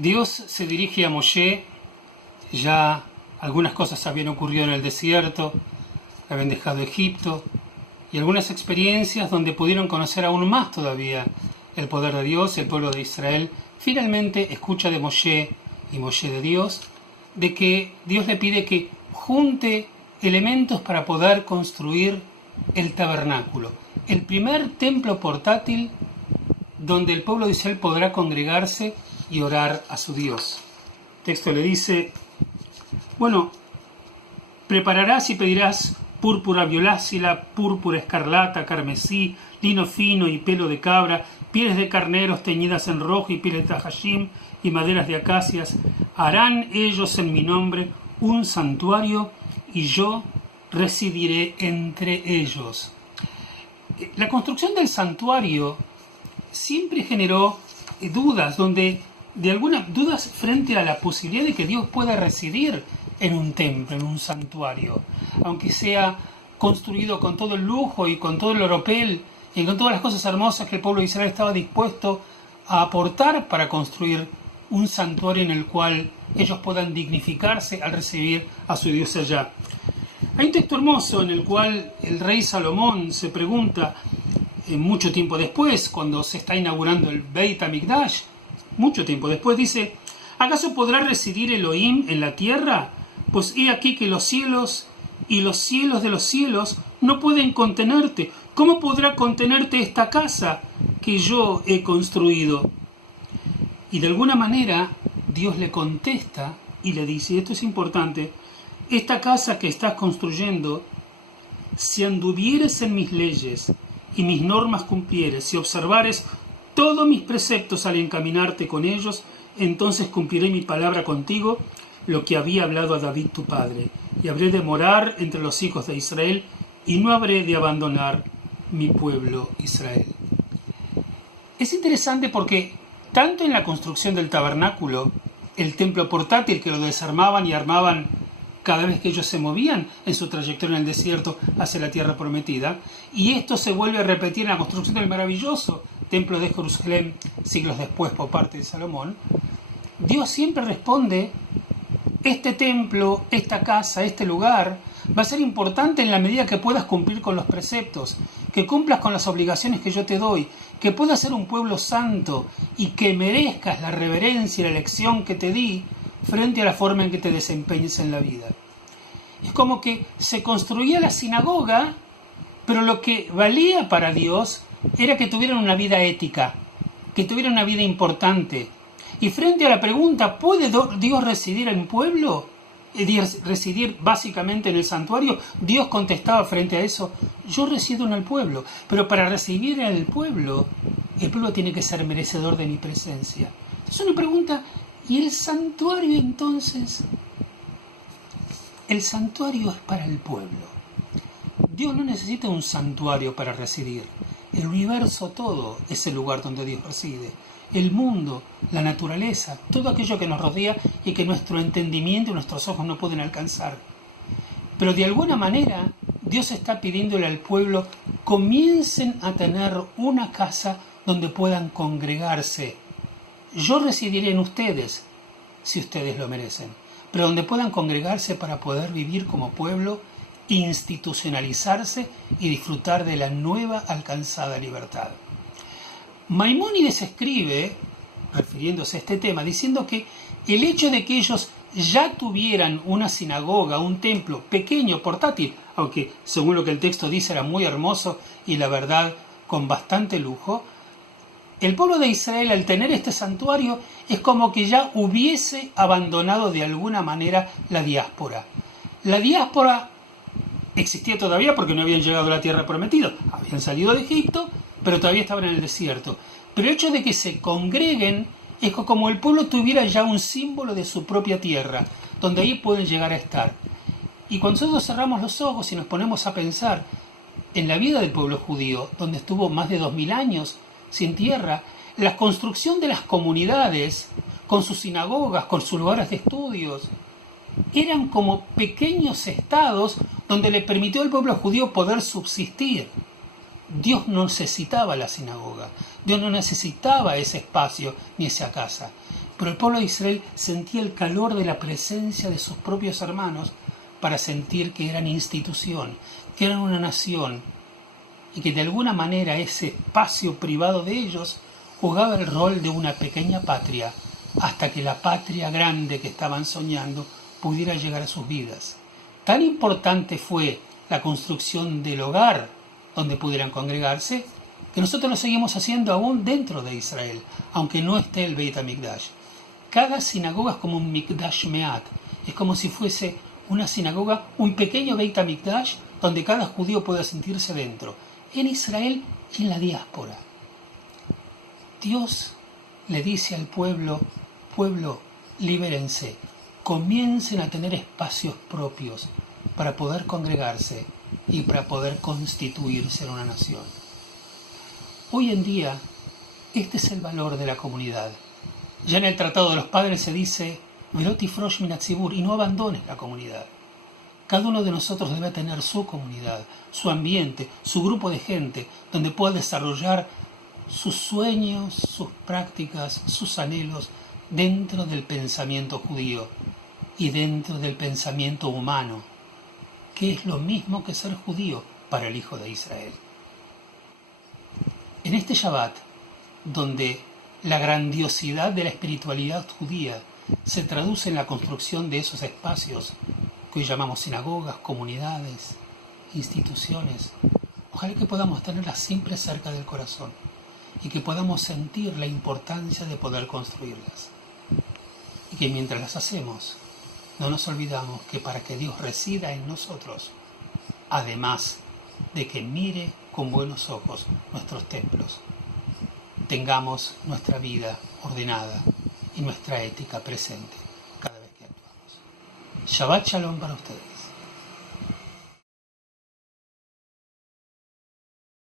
Dios se dirige a Moshe, ya algunas cosas habían ocurrido en el desierto, habían dejado Egipto, y algunas experiencias donde pudieron conocer aún más todavía el poder de Dios. El pueblo de Israel finalmente escucha de Moshe y Moshe de Dios, de que Dios le pide que junte elementos para poder construir el tabernáculo, el primer templo portátil donde el pueblo de Israel podrá congregarse y orar a su Dios. El texto le dice, bueno, prepararás y pedirás púrpura violácea, púrpura escarlata, carmesí, lino fino y pelo de cabra, pieles de carneros teñidas en rojo y pieles de tajashim y maderas de acacias. Harán ellos en mi nombre un santuario y yo residiré entre ellos. La construcción del santuario siempre generó dudas, dudas frente a la posibilidad de que Dios pueda residir en un templo, en un santuario, aunque sea construido con todo el lujo y con todo el oropel y con todas las cosas hermosas que el pueblo de Israel estaba dispuesto a aportar para construir un santuario en el cual ellos puedan dignificarse al recibir a su Dios allá. Hay un texto hermoso en el cual el rey Salomón se pregunta, mucho tiempo después, cuando se está inaugurando el Beit HaMikdash, mucho tiempo después, dice, ¿acaso podrá residir Elohim en la tierra? Pues he aquí que los cielos y los cielos de los cielos no pueden contenerte. ¿Cómo podrá contenerte esta casa que yo he construido? Y de alguna manera Dios le contesta y le dice, y esto es importante, esta casa que estás construyendo, si anduvieres en mis leyes y mis normas cumplieres, si observares todos mis preceptos al encaminarte con ellos, entonces cumpliré mi palabra contigo, lo que había hablado a David tu padre, y habré de morar entre los hijos de Israel, y no habré de abandonar mi pueblo Israel. Es interesante porque tanto en la construcción del tabernáculo, el templo portátil que lo desarmaban y armaban cada vez que ellos se movían en su trayectoria en el desierto hacia la tierra prometida, y esto se vuelve a repetir en la construcción del maravilloso templo de Jerusalén siglos después por parte de Salomón, Dios siempre responde, este templo, esta casa, este lugar va a ser importante en la medida que puedas cumplir con los preceptos, que cumplas con las obligaciones que yo te doy, que puedas ser un pueblo santo y que merezcas la reverencia y la elección que te di frente a la forma en que te desempeñes en la vida. Es como que se construía la sinagoga, pero lo que valía para Dios era que tuvieran una vida ética, que tuvieran una vida importante. Y frente a la pregunta, ¿puede Dios residir en un pueblo? Residir básicamente en el santuario, Dios contestaba frente a eso, yo resido en el pueblo, pero para residir en el pueblo tiene que ser merecedor de mi presencia. Es una pregunta, ¿y el santuario entonces? El santuario es para el pueblo. Dios no necesita un santuario para residir. El universo todo es el lugar donde Dios reside. El mundo, la naturaleza, todo aquello que nos rodea y que nuestro entendimiento y nuestros ojos no pueden alcanzar. Pero de alguna manera Dios está pidiéndole al pueblo, comiencen a tener una casa donde puedan congregarse. Yo residiré en ustedes, si ustedes lo merecen, pero donde puedan congregarse para poder vivir como pueblo, institucionalizarse y disfrutar de la nueva alcanzada libertad. Maimónides escribe, refiriéndose a este tema, diciendo que el hecho de que ellos ya tuvieran una sinagoga, un templo pequeño, portátil, aunque según lo que el texto dice era muy hermoso y la verdad con bastante lujo, el pueblo de Israel al tener este santuario es como que ya hubiese abandonado de alguna manera la diáspora. La diáspora existía todavía porque no habían llegado a la tierra prometida, habían salido de Egipto, pero todavía estaban en el desierto. Pero el hecho de que se congreguen es como el pueblo tuviera ya un símbolo de su propia tierra, donde ahí pueden llegar a estar. Y cuando nosotros cerramos los ojos y nos ponemos a pensar en la vida del pueblo judío, donde estuvo más de 2000 años sin tierra, la construcción de las comunidades, con sus sinagogas, con sus lugares de estudios, eran como pequeños estados donde le permitió al pueblo judío poder subsistir. Dios no necesitaba la sinagoga, Dios no necesitaba ese espacio ni esa casa. Pero el pueblo de Israel sentía el calor de la presencia de sus propios hermanos para sentir que eran institución, que eran una nación, y que de alguna manera ese espacio privado de ellos jugaba el rol de una pequeña patria, hasta que la patria grande que estaban soñando pudiera llegar a sus vidas. Tan importante fue la construcción del hogar donde pudieran congregarse, que nosotros lo seguimos haciendo aún dentro de Israel, aunque no esté el Beit HaMikdash. Cada sinagoga es como un Mikdash Meat, es como si fuese una sinagoga, un pequeño Beit HaMikdash donde cada judío pueda sentirse dentro, en Israel y en la diáspora. Dios le dice al pueblo, libérense, comiencen a tener espacios propios para poder congregarse y para poder constituirse en una nación. Hoy en día, este es el valor de la comunidad. Ya en el Tratado de los Padres se dice, Velot tifrosh min hatzibur, y no abandones la comunidad. Cada uno de nosotros debe tener su comunidad, su ambiente, su grupo de gente, donde pueda desarrollar sus sueños, sus prácticas, sus anhelos dentro del pensamiento judío y dentro del pensamiento humano, que es lo mismo que ser judío para el hijo de Israel. En este Shabbat, donde la grandiosidad de la espiritualidad judía se traduce en la construcción de esos espacios que hoy llamamos sinagogas, comunidades, instituciones, ojalá que podamos tenerlas siempre cerca del corazón y que podamos sentir la importancia de poder construirlas. Y que mientras las hacemos, no nos olvidamos que para que Dios resida en nosotros, además de que mire con buenos ojos nuestros templos, tengamos nuestra vida ordenada y nuestra ética presente cada vez que actuamos. Shabbat Shalom para ustedes.